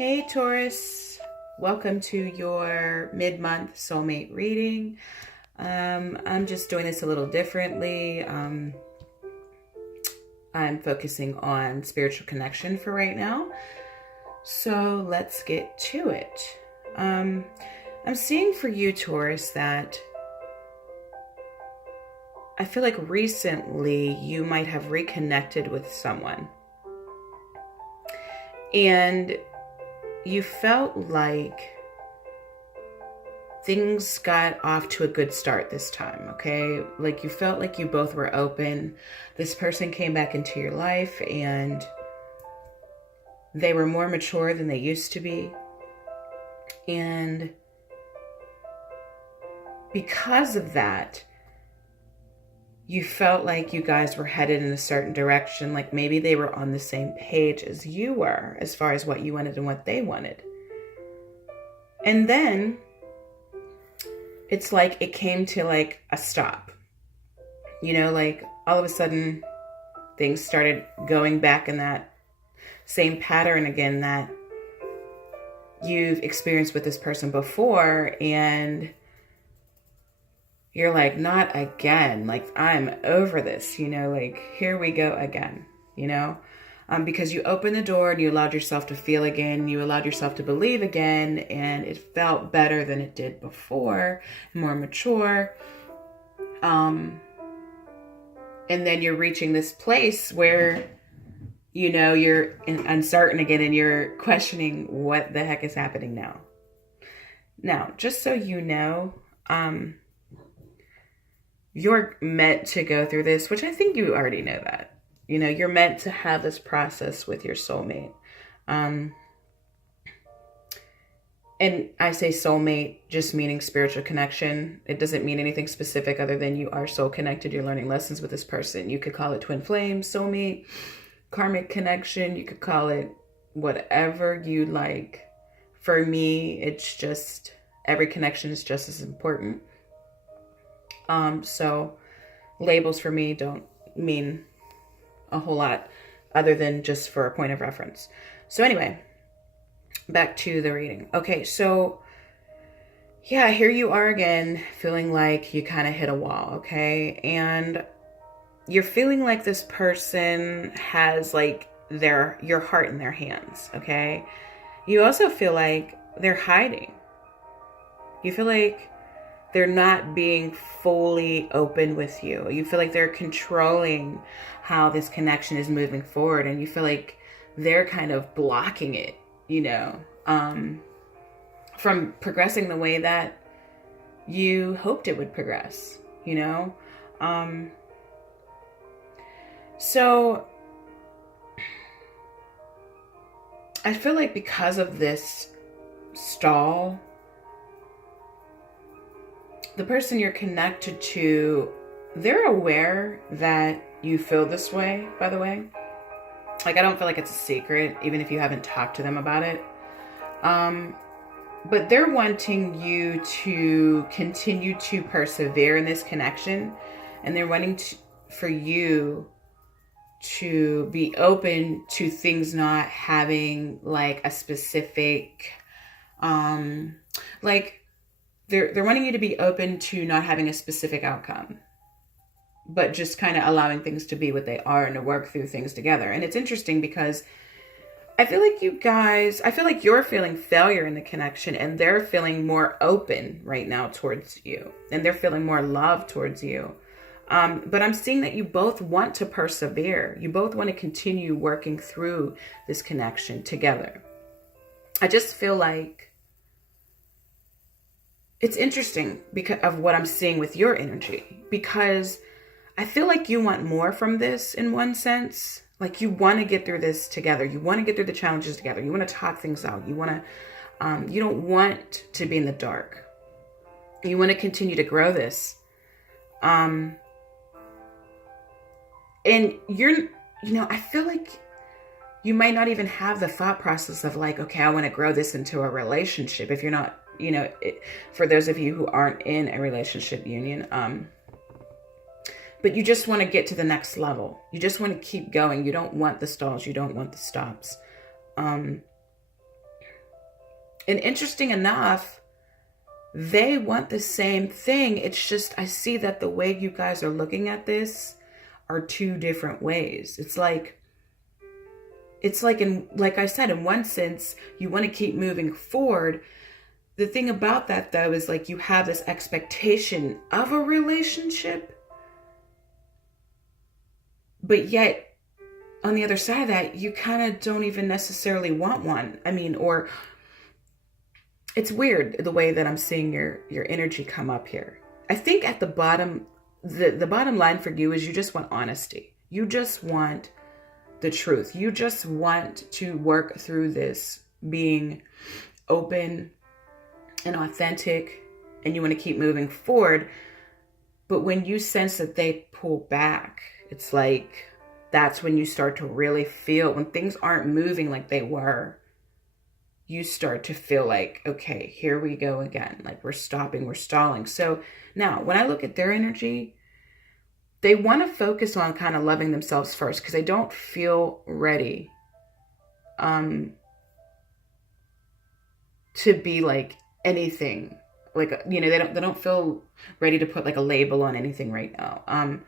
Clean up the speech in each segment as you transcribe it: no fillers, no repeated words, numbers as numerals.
Hey Taurus, welcome to your mid-month soulmate reading. I'm just doing this a little differently. I'm focusing on spiritual connection for right now. So let's get to it. I'm seeing for you, Taurus, that I feel like recently you might have reconnected with someone. And you felt like things got off to a good start this time, okay? Like you felt like you both were open. This person came back into your life and they were more mature than they used to be. And because of that, you felt like you guys were headed in a certain direction, like maybe they were on the same page as you were as far as what you wanted and what they wanted. And then it's like it came to like a stop. You know, like all of a sudden things started going back in that same pattern again that you've experienced with this person before, and you're like, not again, like I'm over this, you know, like here we go again, you know, because you opened the door and you allowed yourself to feel again, you allowed yourself to believe again, and it felt better than it did before, more mature. And then you're reaching this place where, you know, you're uncertain again and you're questioning what the heck is happening now. Now, just so you know, you're meant to go through this, which I think you already know that. You know, you're meant to have this process with your soulmate. And I say soulmate just meaning spiritual connection. It doesn't mean anything specific other than you are soul connected. You're learning lessons with this person. You could call it twin flame, soulmate, karmic connection. You could call it whatever you like. For me, it's just every connection is just as important. So labels for me don't mean a whole lot other than just for a point of reference. So anyway, back to the reading. Okay, so yeah, here you are again, feeling like you kind of hit a wall, okay? And you're feeling like this person has like your heart in their hands, okay? You also feel like they're hiding. You feel like they're not being fully open with you. You feel like they're controlling how this connection is moving forward, and you feel like they're kind of blocking it, you know, from progressing the way that you hoped it would progress, you know? So I feel like because of this stall, the person you're connected to, they're aware that you feel this way, by the way. Like, I don't feel like it's a secret, even if you haven't talked to them about it. But they're wanting you to continue to persevere in this connection. And they're wanting for you to be open to things not having like a specific, like, they're wanting you to be open to not having a specific outcome, but just kind of allowing things to be what they are and to work through things together. And it's interesting because I feel like you're feeling failure in the connection, and they're feeling more open right now towards you, and they're feeling more love towards you. But I'm seeing that you both want to persevere. You both want to continue working through this connection together. I just feel like it's interesting because of what I'm seeing with your energy, because I feel like you want more from this in one sense. Like you want to get through this together. You want to get through the challenges together. You want to talk things out. You want to, you don't want to be in the dark. You want to continue to grow this. And I feel like you might not even have the thought process of like, okay, I want to grow this into a relationship. If you're not, for those of you who aren't in a relationship union, but you just want to get to the next level. You just want to keep going. You don't want the stalls. You don't want the stops. And interesting enough, they want the same thing. It's just, I see that the way you guys are looking at this are two different ways. It's like like I said, in one sense, you want to keep moving forward. The thing about that, though, is like you have this expectation of a relationship, but yet on the other side of that, you kind of don't even necessarily want one. I mean, or it's weird the way that I'm seeing your energy come up here. I think at the bottom, the bottom line for you is you just want honesty. You just want the truth. You just want to work through this being open and authentic, and you want to keep moving forward. But when you sense that they pull back, it's like that's when you start to really feel, when things aren't moving like they were, you start to feel like, okay, here we go again. Like we're stopping, we're stalling. So now when I look at their energy, they want to focus on kind of loving themselves first because they don't feel ready to be like anything. Like, you know, they don't feel ready to put like a label on anything right now.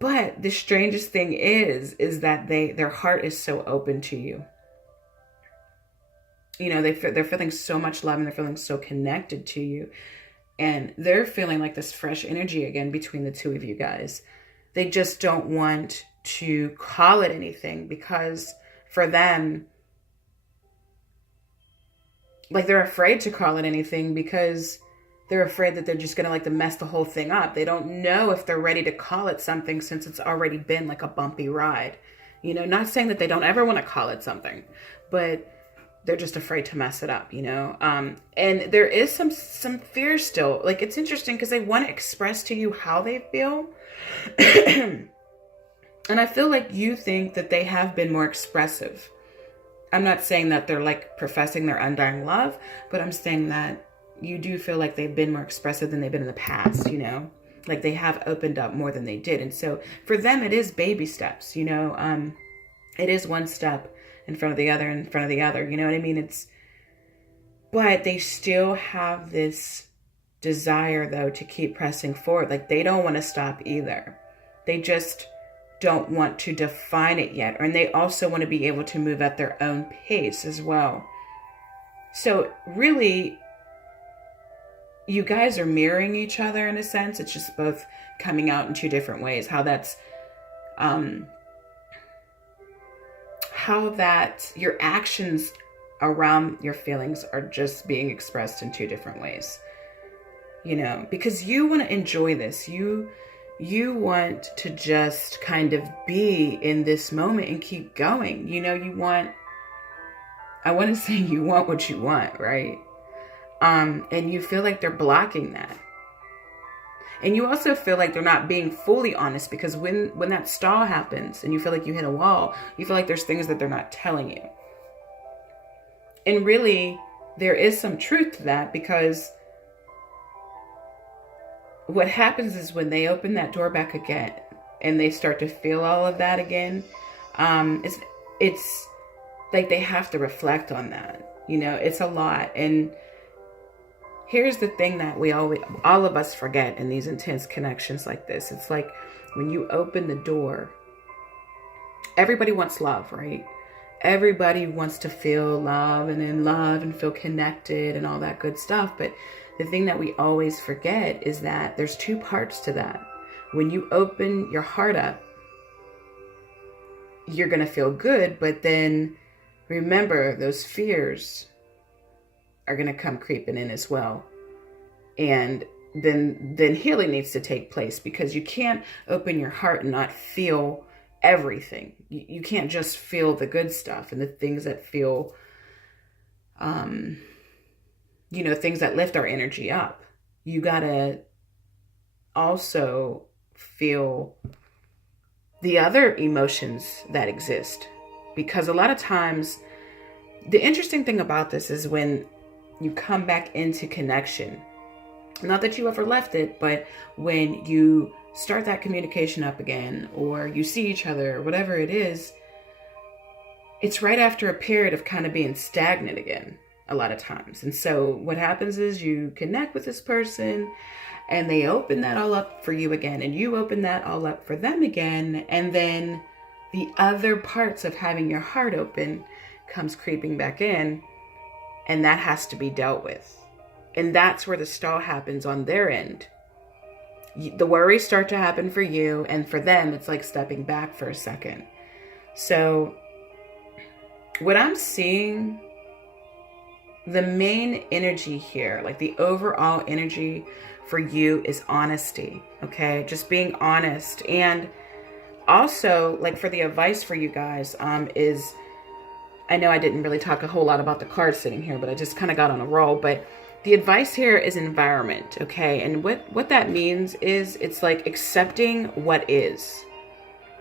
But the strangest thing is that their heart is so open to you. You know, they're feeling so much love and they're feeling so connected to you. And they're feeling like this fresh energy again between the two of you guys. They just don't want to call it anything because for them, like they're afraid to call it anything because they're afraid that they're just going to like to mess the whole thing up. They don't know if they're ready to call it something since it's already been like a bumpy ride. You know, not saying that they don't ever want to call it something, but they're just afraid to mess it up, you know? And there is some fear still. Like, it's interesting because they want to express to you how they feel. And I feel like you think that they have been more expressive. I'm not saying that they're like professing their undying love, but I'm saying that you do feel like they've been more expressive than they've been in the past, you know? Like they have opened up more than they did. And so for them, it is baby steps, you know? It is one step in front of the other, in front of the other. You know what I mean? But they still have this desire though to keep pressing forward. Like they don't want to stop either. They just don't want to define it yet. And they also want to be able to move at their own pace as well. So really, you guys are mirroring each other in a sense. It's just both coming out in two different ways. How that your actions around your feelings are just being expressed in two different ways, you know, because you want to enjoy this. You want to just kind of be in this moment and keep going. You know, I want to say you want what you want, right? And you feel like they're blocking that. And you also feel like they're not being fully honest because when that stall happens and you feel like you hit a wall, you feel like there's things that they're not telling you. And really, there is some truth to that because what happens is when they open that door back again and they start to feel all of that again, it's like they have to reflect on that. You know, it's a lot. And here's the thing that all of us forget in these intense connections like this. It's like when you open the door, everybody wants love, right? Everybody wants to feel love and in love and feel connected and all that good stuff. But the thing that we always forget is that there's two parts to that. When you open your heart up, you're going to feel good. But then remember, those fears are going to come creeping in as well. And then healing needs to take place because you can't open your heart and not feel everything. You can't just feel the good stuff and the things that feel, you know, things that lift our energy up. You got to also feel the other emotions that exist, because a lot of times the interesting thing about this is when you come back into connection, not that you ever left it, but when you start that communication up again, or you see each other, or whatever it is, it's right after a period of kind of being stagnant again. a lot of times. And so what happens is you connect with this person and they open that all up for you again, and you open that all up for them again. And then the other parts of having your heart open comes creeping back in, and that has to be dealt with. And that's where the stall happens on their end. The worries start to happen for you, and for them, it's like stepping back for a second. So what I'm seeing, the main energy here, like the overall energy for you, is honesty. Okay, just being honest. And also, like, for the advice for you guys, is, I know I didn't really talk a whole lot about the cards sitting here, but I just kind of got on a roll. But the advice here is environment, okay? And what that means is, it's like accepting what is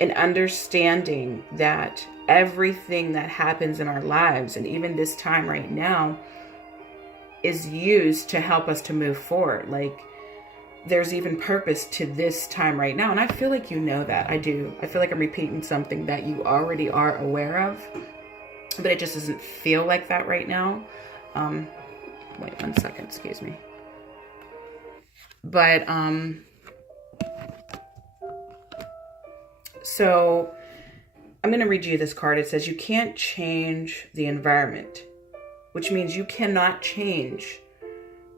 and understanding that everything that happens in our lives, and even this time right now, is used to help us to move forward. Like, there's even purpose to this time right now. And I feel like you know that. I do. I feel like I'm repeating something that you already are aware of, but it just doesn't feel like that right now. Wait 1 second, excuse me. But, so I'm going to read you this card. It says, you can't change the environment, which means you cannot change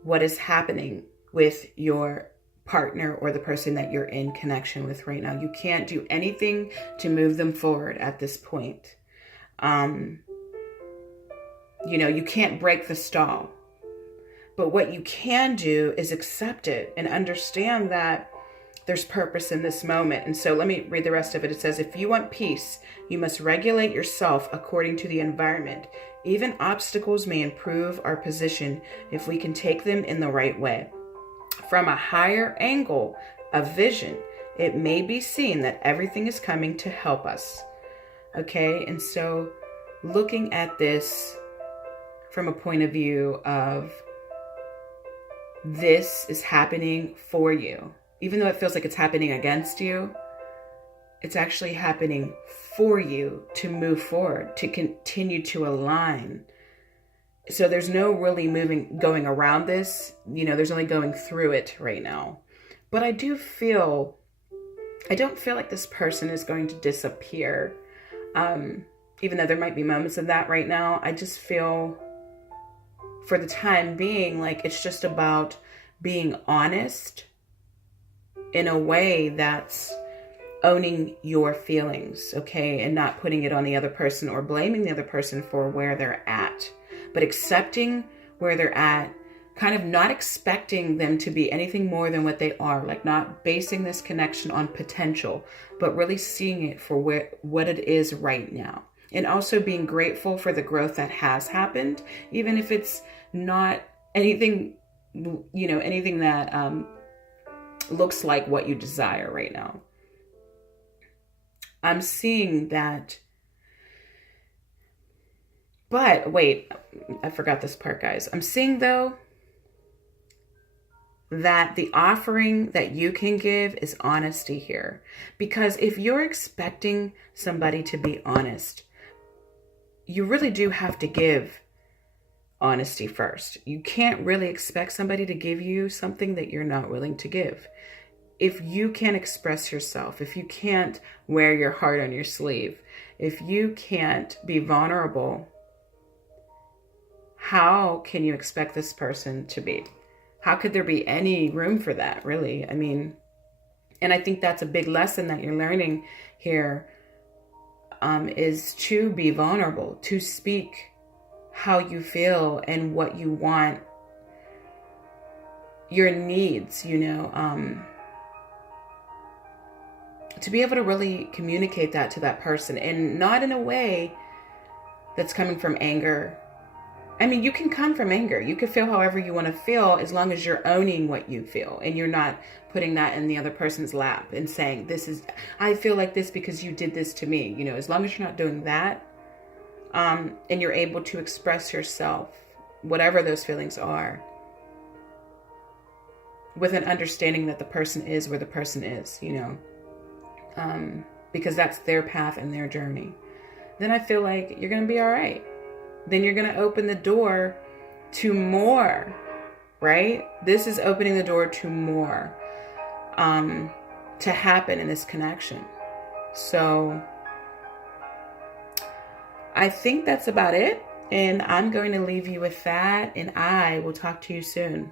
what is happening with your partner or the person that you're in connection with right now. You can't do anything to move them forward at this point. You can't break the stall. But what you can do is accept it and understand that there's purpose in this moment. And so let me read the rest of it. It says, if you want peace, you must regulate yourself according to the environment. Even obstacles may improve our position if we can take them in the right way. From a higher angle of vision, it may be seen that everything is coming to help us. Okay, and so looking at this from a point of view of, this is happening for you. Even though it feels like it's happening against you, it's actually happening for you to move forward, to continue to align. So there's no really going around this. There's only going through it right now. But I don't feel like this person is going to disappear. Even though there might be moments of that right now, I just feel, for the time being, like it's just about being honest in a way that's owning your feelings, okay? And not putting it on the other person or blaming the other person for where they're at, but accepting where they're at, kind of not expecting them to be anything more than what they are, like not basing this connection on potential, but really seeing it for what it is right now. And also being grateful for the growth that has happened, even if it's not anything, anything that looks like what you desire right now. I'm seeing that. But wait, I forgot this part, guys. I'm seeing, though, that the offering that you can give is honesty here. Because if you're expecting somebody to be honest, you really do have to give honesty first. You can't really expect somebody to give you something that you're not willing to give. If you can't express yourself, if you can't wear your heart on your sleeve, if you can't be vulnerable, how can you expect this person to be? How could there be any room for that, really? I mean, and I think that's a big lesson that you're learning here, is to be vulnerable, to speak how you feel and what you want, your needs, to be able to really communicate that to that person, and not in a way that's coming from anger. I mean, you can come from anger. You can feel however you want to feel, as long as you're owning what you feel and you're not putting that in the other person's lap and saying, I feel like this because you did this to me. As long as you're not doing that, and you're able to express yourself, whatever those feelings are, with an understanding that the person is where the person is, because that's their path and their journey, then I feel like you're going to be all right. Then you're going to open the door to more, right? This is opening the door to more to happen in this connection. So I think that's about it. And I'm going to leave you with that. And I will talk to you soon.